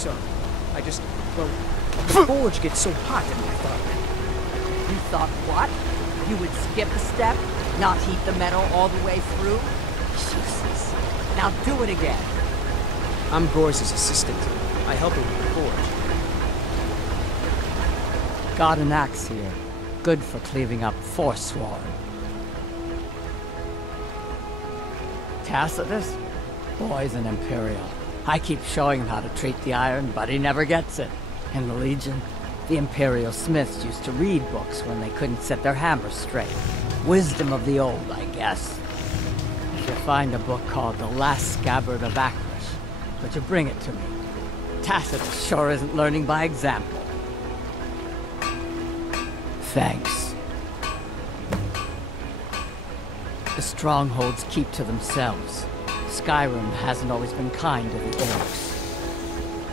sorry. I just... well, the forge gets so hot and I thought... You thought what? You would skip a step? Not heat the metal all the way through? Jesus. Now do it again. I'm Gore's assistant. I help him with the forge. Got an axe here. Good for cleaving up forsworn. Tacitus? Boy's an Imperial. I keep showing him how to treat the iron, but he never gets it. In the Legion, the Imperial smiths used to read books when they couldn't set their hammers straight. Wisdom of the old, I guess. If you find a book called The Last Scabbard of Acris, would you bring it to me? Tacitus sure isn't learning by example. Thanks. The strongholds keep to themselves. Skyrim hasn't always been kind to the orcs.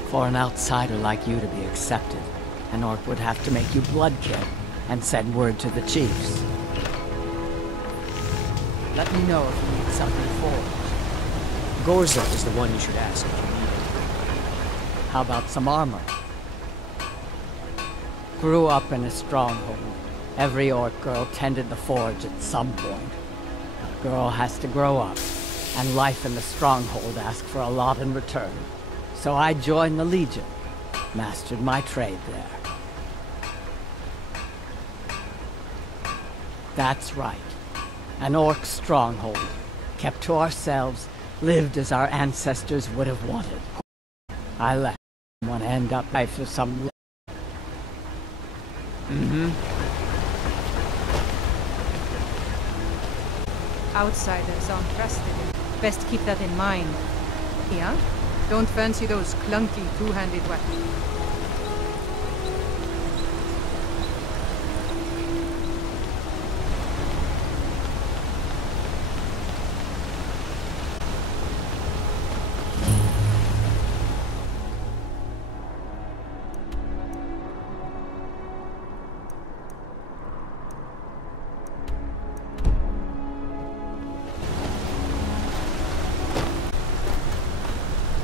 For an outsider like you to be accepted, an orc would have to make you bloodkin and send word to the chiefs. Let me know if you need something forged. Gorza is the one you should ask if you need it. How about some armor? Grew up in a stronghold. Every orc girl tended the forge at some point. A girl has to grow up, and life in the stronghold asks for a lot in return. So I joined the Legion, mastered my trade there. That's right. An orc stronghold, kept to ourselves, lived as our ancestors would have wanted. I left. Want to end up after some... Outsiders aren't trusted. Best keep that in mind. Yeah? Don't fancy those clunky two-handed weapons.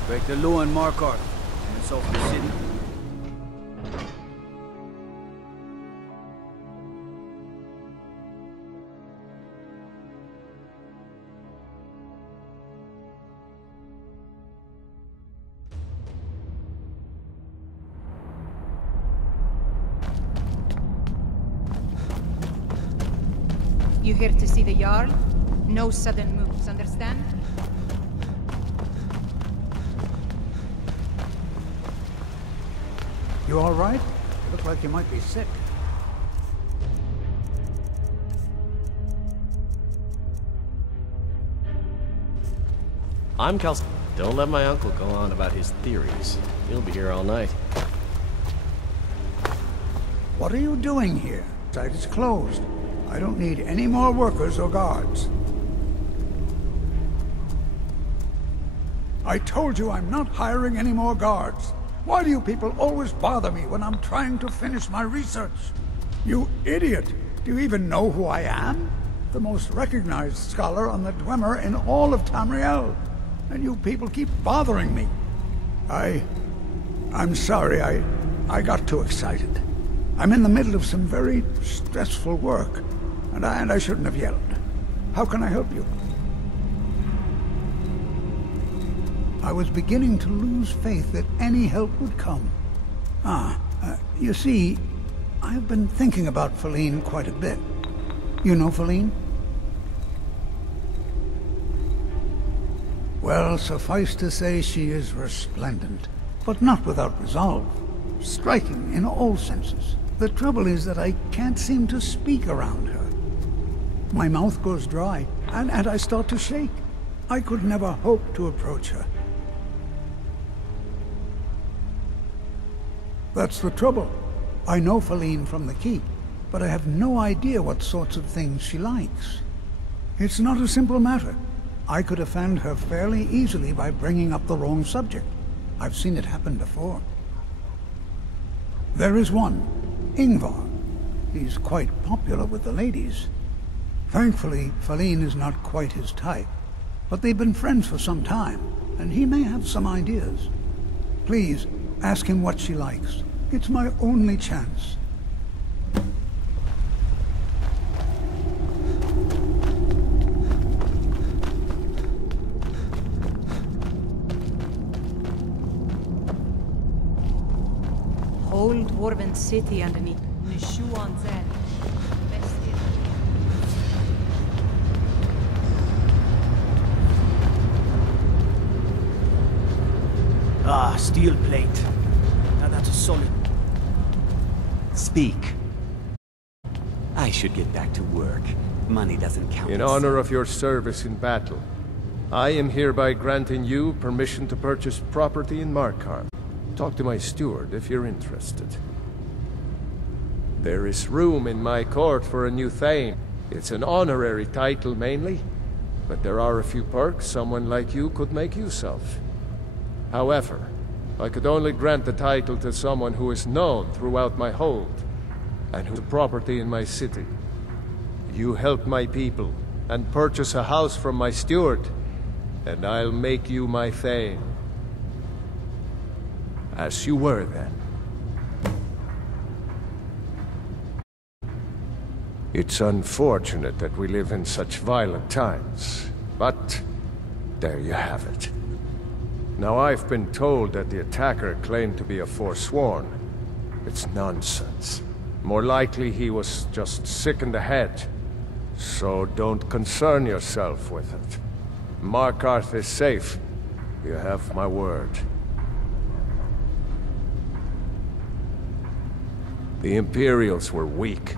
Break the law and mark Arthur, and it's off the city. You here to see the Jarl? No sudden moves, understand? You all right? Look like you might be sick. I'm Cal. Don't let my uncle go on about his theories. He'll be here all night. What are you doing here? Site is closed. I don't need any more workers or guards. I told you I'm not hiring any more guards. Why do you people always bother me when I'm trying to finish my research? You idiot! Do you even know who I am? The most recognized scholar on the Dwemer in all of Tamriel. And you people keep bothering me. I'm sorry, I got too excited. I'm in the middle of some very stressful work, and I shouldn't have yelled. How can I help you? I was beginning to lose faith that any help would come. You see, I've been thinking about Feline quite a bit. You know Feline? Well, suffice to say she is resplendent, but not without resolve. Striking in all senses. The trouble is that I can't seem to speak around her. My mouth goes dry, and I start to shake. I could never hope to approach her. That's the trouble. I know Feline from the keep, but I have no idea what sorts of things she likes. It's not a simple matter. I could offend her fairly easily by bringing up the wrong subject. I've seen it happen before. There is one, Ingvar. He's quite popular with the ladies. Thankfully, Feline is not quite his type, but they've been friends for some time, and he may have some ideas. Please, Ask him what she likes. It's my only chance. Whole dwarven city underneath Nishuan's end. Ah, steel plate. Now that's a solid... Speak. I should get back to work. Money doesn't count. In honor of your service in battle, I am hereby granting you permission to purchase property in Markarth. Talk to my steward if you're interested. There is room in my court for a new Thane. It's an honorary title mainly, but there are a few perks someone like you could make use of. However, I could only grant the title to someone who is known throughout my hold, and who's property in my city. You help my people, and purchase a house from my steward, and I'll make you my Thane. As you were then. It's unfortunate that we live in such violent times, but there you have it. Now I've been told that the attacker claimed to be a Forsworn. It's nonsense. More likely he was just sick in the head. So don't concern yourself with it. Markarth is safe. You have my word. The Imperials were weak.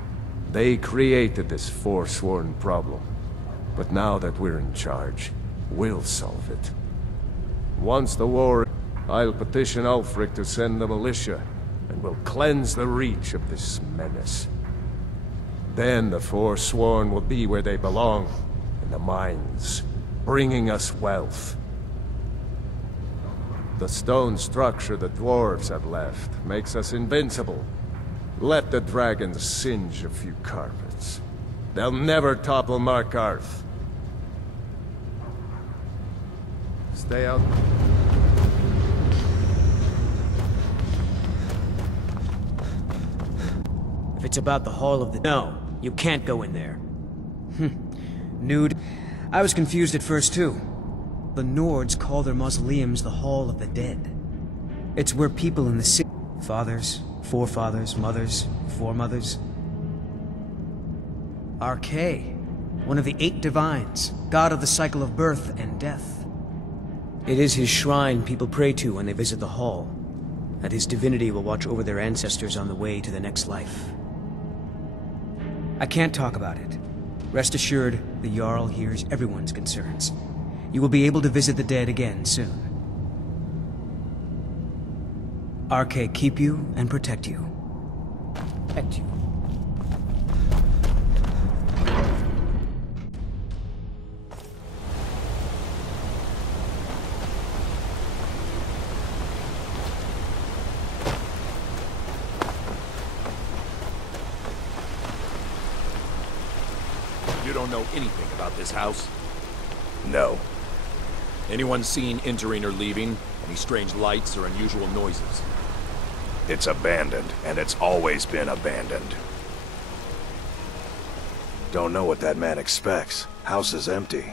They created this Forsworn problem. But now that we're in charge, we'll solve it. Once the war, I'll petition Ulfric to send the militia, and we'll cleanse the Reach of this menace. Then the Forsworn will be where they belong, in the mines, bringing us wealth. The stone structure the dwarves have left makes us invincible. Let the dragons singe a few carpets. They'll never topple Markarth. Stay out. If it's about the Hall of the... No, you can't go in there. Nude. I was confused at first too. The Nords call their mausoleums the Hall of the Dead. It's where people in the city... Fathers, forefathers, mothers, foremothers... Arche, one of the 8 divines, god of the cycle of birth and death. It is his shrine people pray to when they visit the hall, and his divinity will watch over their ancestors on the way to the next life. I can't talk about it. Rest assured, the Jarl hears everyone's concerns. You will be able to visit the dead again soon. Arche keep you and protect you. Protect you. You don't know anything about this house? No. Anyone seen entering or leaving? Any strange lights or unusual noises? It's abandoned, and it's always been abandoned. Don't know what that man expects. House is empty.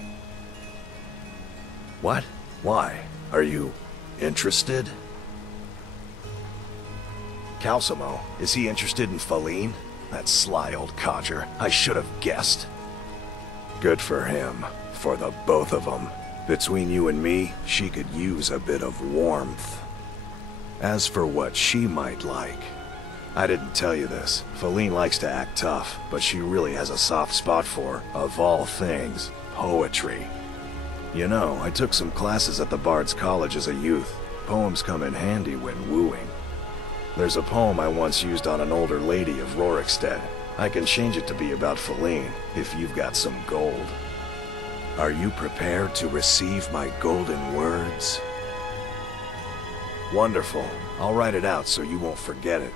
What? Why? Are you interested? Calcimo, is he interested in Faline? That sly old codger. I should have guessed. Good for him. For the both of them. Between you and me, she could use a bit of warmth. As for what she might like, I didn't tell you this. Faline likes to act tough, but she really has a soft spot for, of all things, poetry. You know, I took some classes at the Bard's College as a youth. Poems come in handy when wooing. There's a poem I once used on an older lady of Rorikstead. I can change it to be about Faline, if you've got some gold. Are you prepared to receive my golden words? Wonderful. I'll write it out so you won't forget it.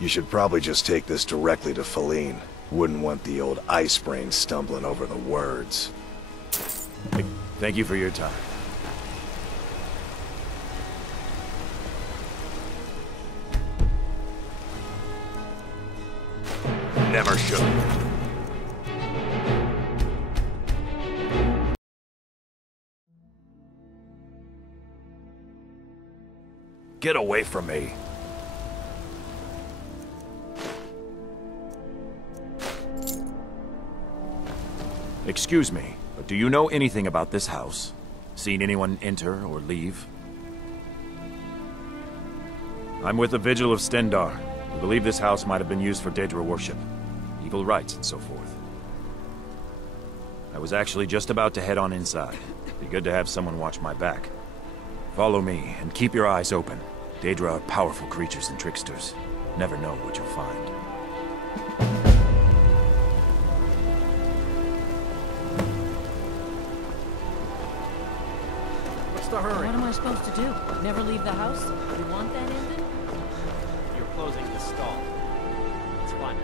You should probably just take this directly to Faline. Wouldn't want the old ice brain stumbling over the words. Thank you for your time. never should. Get away from me. Excuse me, but do you know anything about this house? Seen anyone enter or leave? I'm with the Vigil of Stendar. We believe this house might have been used for Daedra worship, evil rites and so forth. I was actually just about to head on inside. Be good to have someone watch my back. Follow me, and keep your eyes open. Daedra are powerful creatures and tricksters. Never know what you'll find. What's the hurry? What am I supposed to do? Never leave the house? You want that ended? You're closing the stall. It's fine.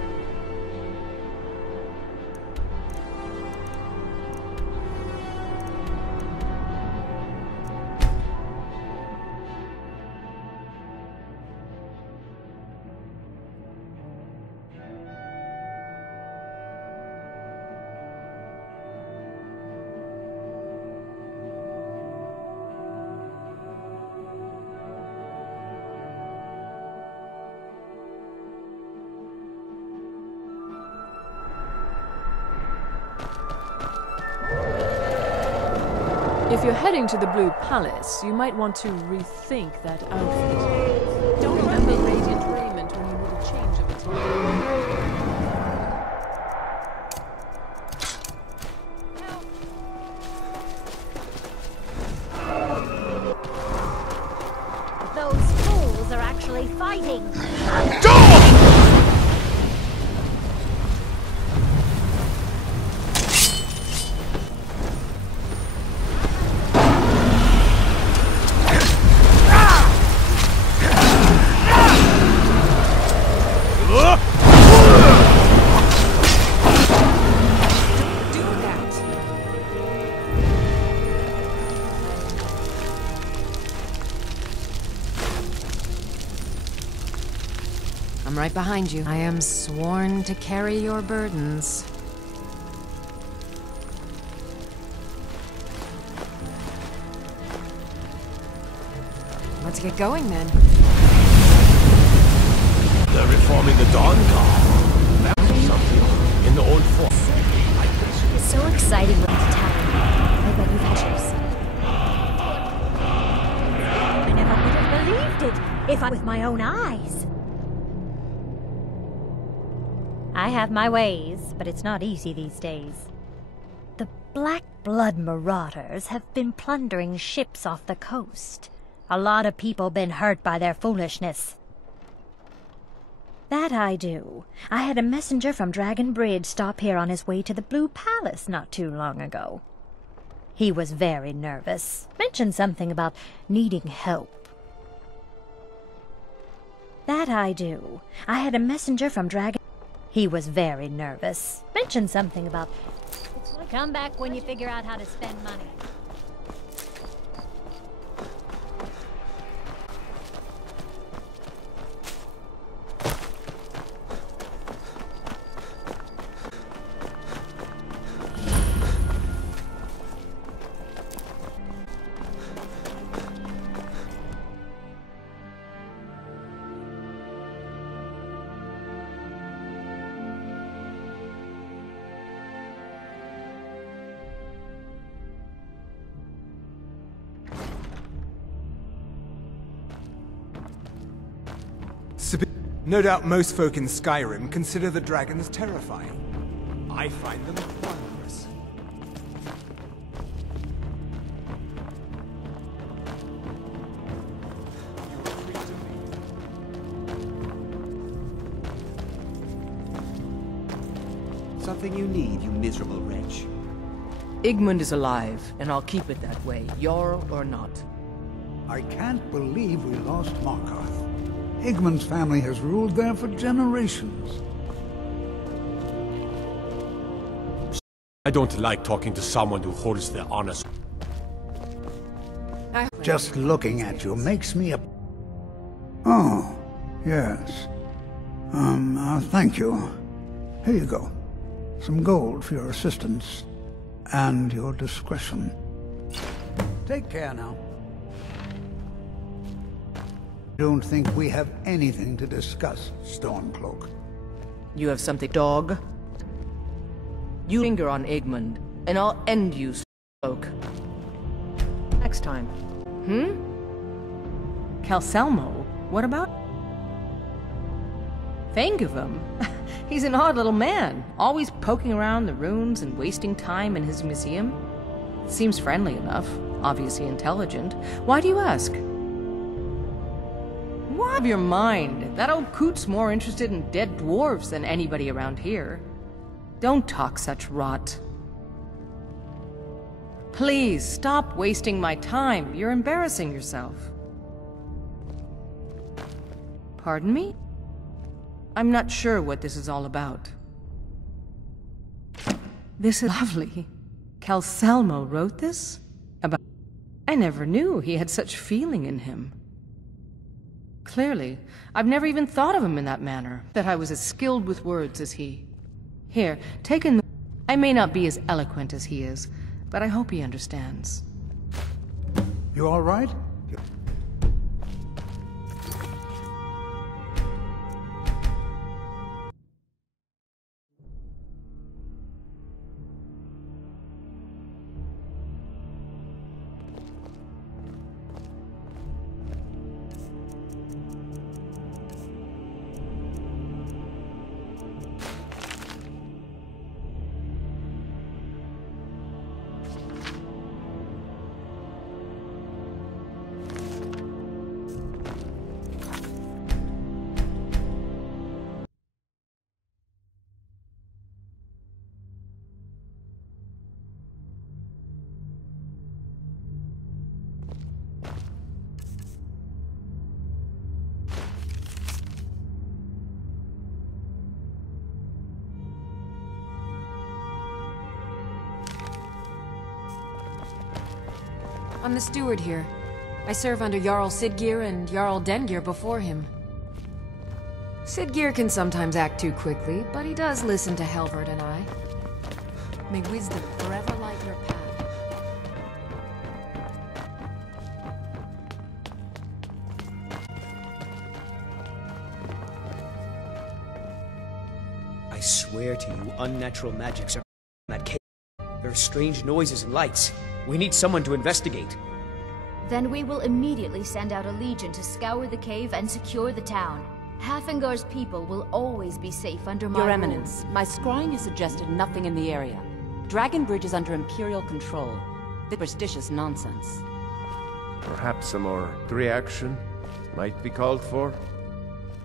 If you're heading to the Blue Palace, you might want to rethink that outfit. Don't remember Radiant Raiment when you need a change of attire. Those fools are actually fighting. I'm right behind you. I am sworn to carry your burdens. Let's get going then. They're reforming the Dawn Guard. That's something in the old form. It's so exciting when it's telling. I bet you've had I never would have believed it if I with my own eyes. I have my ways, but it's not easy these days. The Black Blood marauders have been plundering ships off the coast. A lot of people been hurt by their foolishness. That I do. I had a messenger from Dragon Bridge stop here on his way to the Blue Palace not too long ago. He was very nervous. Mentioned something about needing help. That I do. I had a messenger from Dragon... He was very nervous. Mentioned something about... Come back when you figure out how to spend money. No doubt most folk in Skyrim consider the dragons terrifying. I find them wondrous. Something you need, you miserable wretch. Igmund is alive, and I'll keep it that way, Jarl or not. I can't believe we lost Markarth. Igmund's family has ruled there for generations. I don't like talking to someone who holds their honest. Just looking at you makes me a... Oh, yes. Thank you. Here you go. Some gold for your assistance and your discretion. Take care now. Don't think we have anything to discuss, Stormcloak. You have something, dog? You finger on Egmont, and I'll end you, Stormcloak. Next time. Calcelmo? What about? Think of him. He's an odd little man, always poking around the ruins and wasting time in his museum. Seems friendly enough, obviously intelligent. Why do you ask? What of your mind? That old coot's more interested in dead dwarves than anybody around here. Don't talk such rot. Please, stop wasting my time. You're embarrassing yourself. Pardon me? I'm not sure what this is all about. This is lovely. Calcelmo wrote this? About... I never knew he had such feeling in him. Clearly, I've never even thought of him in that manner, that I was as skilled with words as he. Here, take in... I may not be as eloquent as he is, but I hope he understands. You all right? I'm the steward here. I serve under Jarl Siggeir and Jarl Dengir before him. Siggeir can sometimes act too quickly, but he does listen to Helvard and I. May wisdom forever light your path. I swear to you, unnatural magics are in that cave. There are strange noises and lights. We need someone to investigate. Then we will immediately send out a legion to scour the cave and secure the town. Hafingar's people will always be safe under my Your rule. Eminence, my scrying has suggested nothing in the area. Dragon Bridge is under Imperial control. Superstitious nonsense. Perhaps some more reaction might be called for?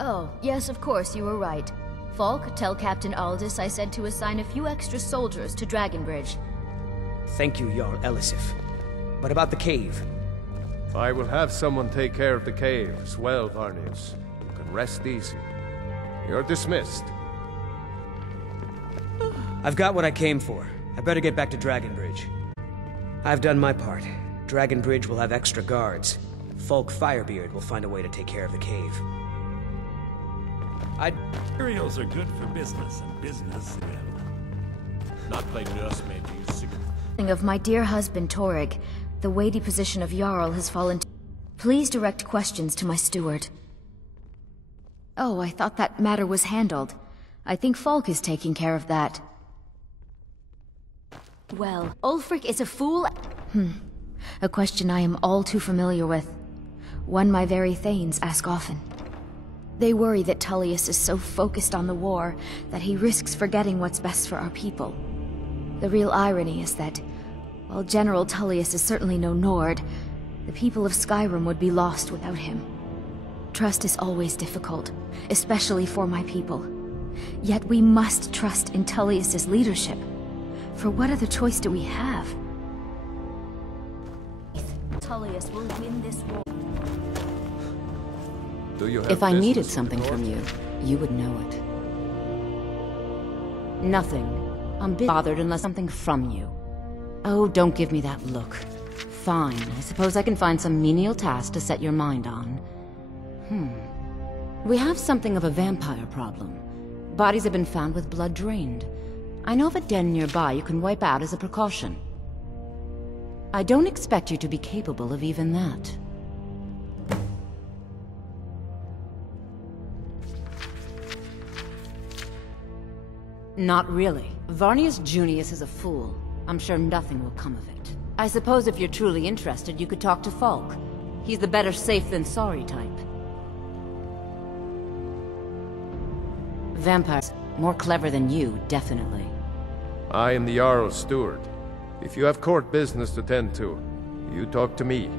Oh, yes, of course, you were right. Falk, tell Captain Aldous I said to assign a few extra soldiers to Dragonbridge. Thank you, Jarl Elisif. But about the cave? I will have someone take care of the cave as well, Varnius. You can rest easy. You're dismissed. I've got what I came for. I better get back to Dragonbridge. I've done my part. Dragonbridge will have extra guards. Falk Firebeard will find a way to take care of the cave. Imperials are good for business, and business, not play nursemaid to use secret. Of my dear husband Torrig, the weighty position of Jarl has fallen to... Please direct questions to my steward. Oh, I thought that matter was handled. I think Falk is taking care of that. Well, Ulfric is a fool... A question I am all too familiar with. One my very Thanes ask often. They worry that Tullius is so focused on the war that he risks forgetting what's best for our people. The real irony is that, while General Tullius is certainly no Nord, the people of Skyrim would be lost without him. Trust is always difficult, especially for my people. Yet we must trust in Tullius's leadership. For what other choice do we have? Tullius will win this war. Do you have If I needed business something with the from you, you would know it. Nothing. I'm bothered unless something from you. Oh, don't give me that look. Fine, I suppose I can find some menial task to set your mind on. We have something of a vampire problem. Bodies have been found with blood drained. I know of a den nearby you can wipe out as a precaution. I don't expect you to be capable of even that. Not really. Varnius Junius is a fool. I'm sure nothing will come of it. I suppose if you're truly interested, you could talk to Falk. He's the better safe than sorry type. Vampires, more clever than you, definitely. I am the Jarl's steward. If you have court business to tend to, you talk to me.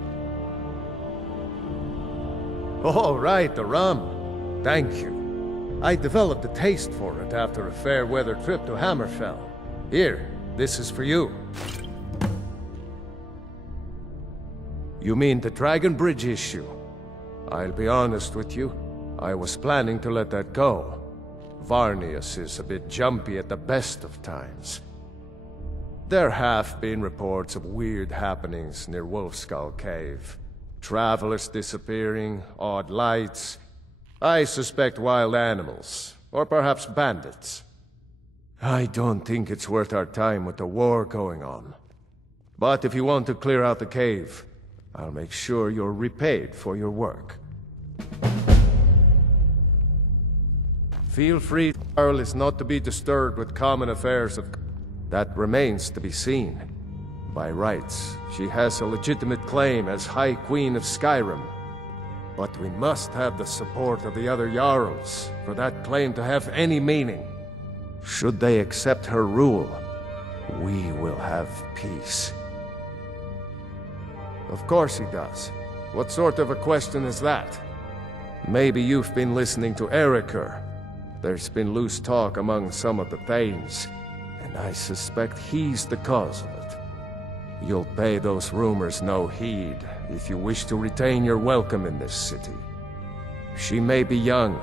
Oh, right, the rum. Thank you. I developed a taste for it after a fair weather trip to Hammerfell. Here, this is for you. You mean the Dragon Bridge issue? I'll be honest with you, I was planning to let that go. Varnius is a bit jumpy at the best of times. There have been reports of weird happenings near Wolfskull Cave. Travelers disappearing, odd lights. I suspect wild animals, or perhaps bandits. I don't think it's worth our time with the war going on. But if you want to clear out the cave, I'll make sure you're repaid for your work. Feel free, Jarl is not to be disturbed with common affairs of... That remains to be seen. By rights, she has a legitimate claim as High Queen of Skyrim. But we must have the support of the other Jarls for that claim to have any meaning. Should they accept her rule, we will have peace. Of course he does. What sort of a question is that? Maybe you've been listening to Eriker. There's been loose talk among some of the Thanes, and I suspect he's the cause of it. You'll pay those rumors no heed if you wish to retain your welcome in this city. She may be young,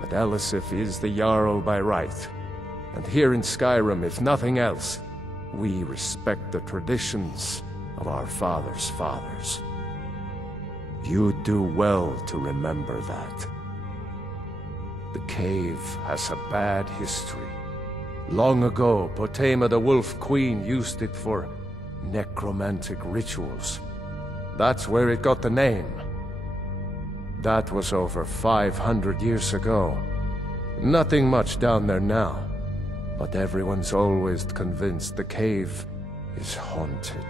but Elisif is the Jarl by right. And here in Skyrim, if nothing else, we respect the traditions of our fathers' fathers. You do well to remember that. The cave has a bad history. Long ago, Potema the Wolf Queen used it for necromantic rituals. That's where it got the name. That was over 500 years ago. Nothing much down there now, but everyone's always convinced the cave is haunted.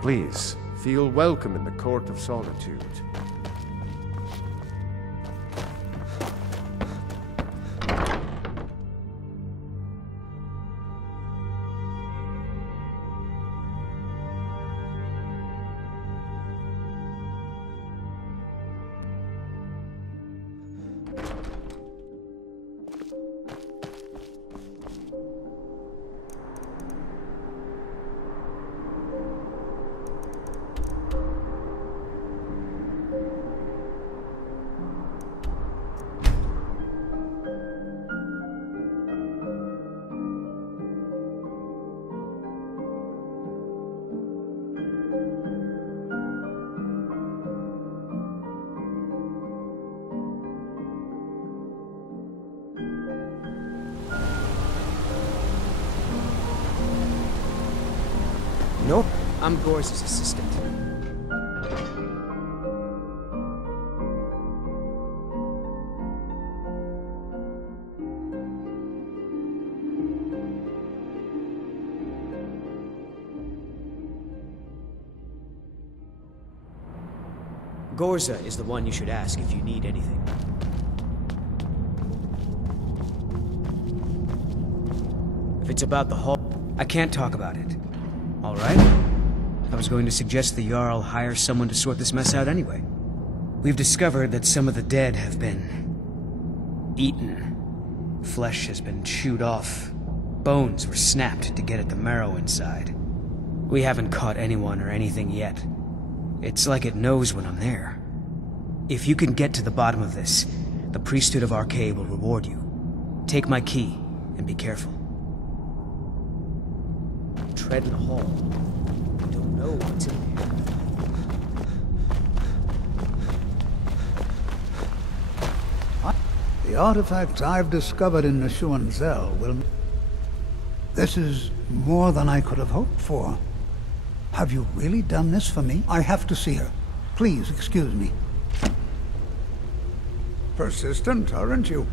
Please, feel welcome in the Court of Solitude. Nope, I'm Gor's assistant. Gorza is the one you should ask if you need anything. If it's about the hall, I can't talk about it. All right? I was going to suggest the Jarl hire someone to sort this mess out anyway. We've discovered that some of the dead have been eaten. Flesh has been chewed off. Bones were snapped to get at the marrow inside. We haven't caught anyone or anything yet. It's like it knows when I'm there. If you can get to the bottom of this, the priesthood of Arcade will reward you. Take my key, and be careful. Tread in the hall. You don't know what's in there. What? The artifacts I've discovered in Neshuan Zell will... This is more than I could have hoped for. Have you really done this for me? I have to see her. Please excuse me. Persistent, aren't you?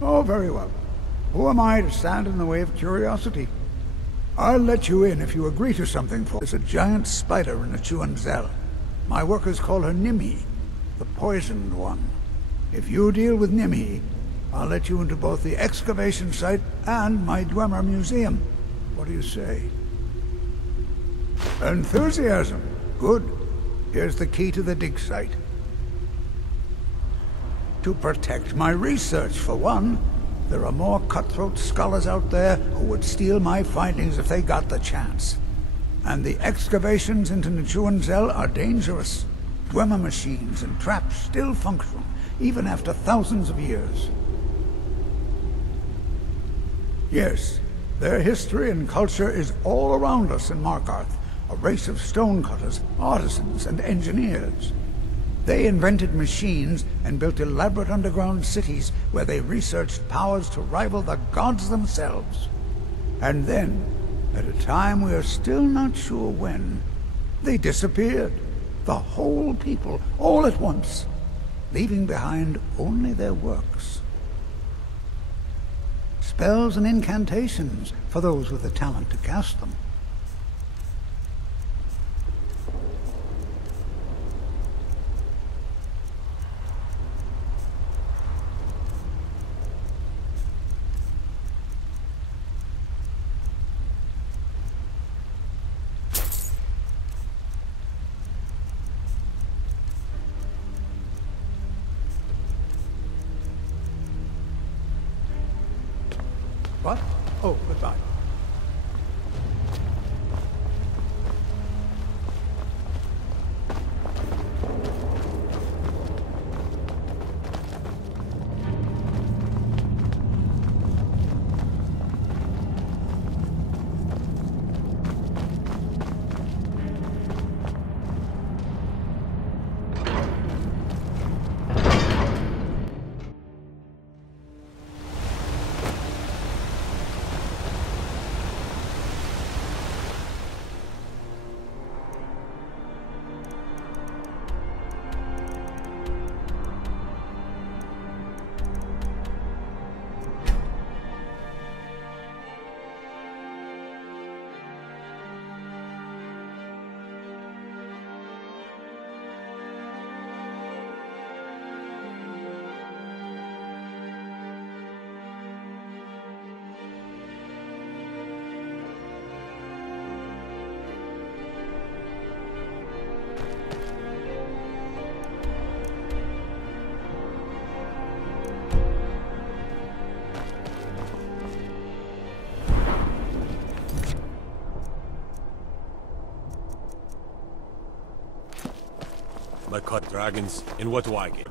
Oh, very well. Who am I to stand in the way of curiosity? I'll let you in if you agree to something for... There's a giant spider in Neshuan Zell. My workers call her Nimi, the poisoned one. If you deal with Nimi, I'll let you into both the excavation site and my Dwemer museum. What do you say? Enthusiasm. Good. Here's the key to the dig site. To protect my research, for one. There are more cutthroat scholars out there who would steal my findings if they got the chance. And the excavations into Neshuan Zell are dangerous. Dwemer machines and traps still function, even after thousands of years. Yes, their history and culture is all around us in Markarth, a race of stonecutters, artisans, and engineers. They invented machines and built elaborate underground cities where they researched powers to rival the gods themselves. And then, at a time we are still not sure when, they disappeared. The whole people, all at once, leaving behind only their works. Spells and incantations for those with the talent to cast them. What? Oh, goodbye. I caught dragons in what wagon?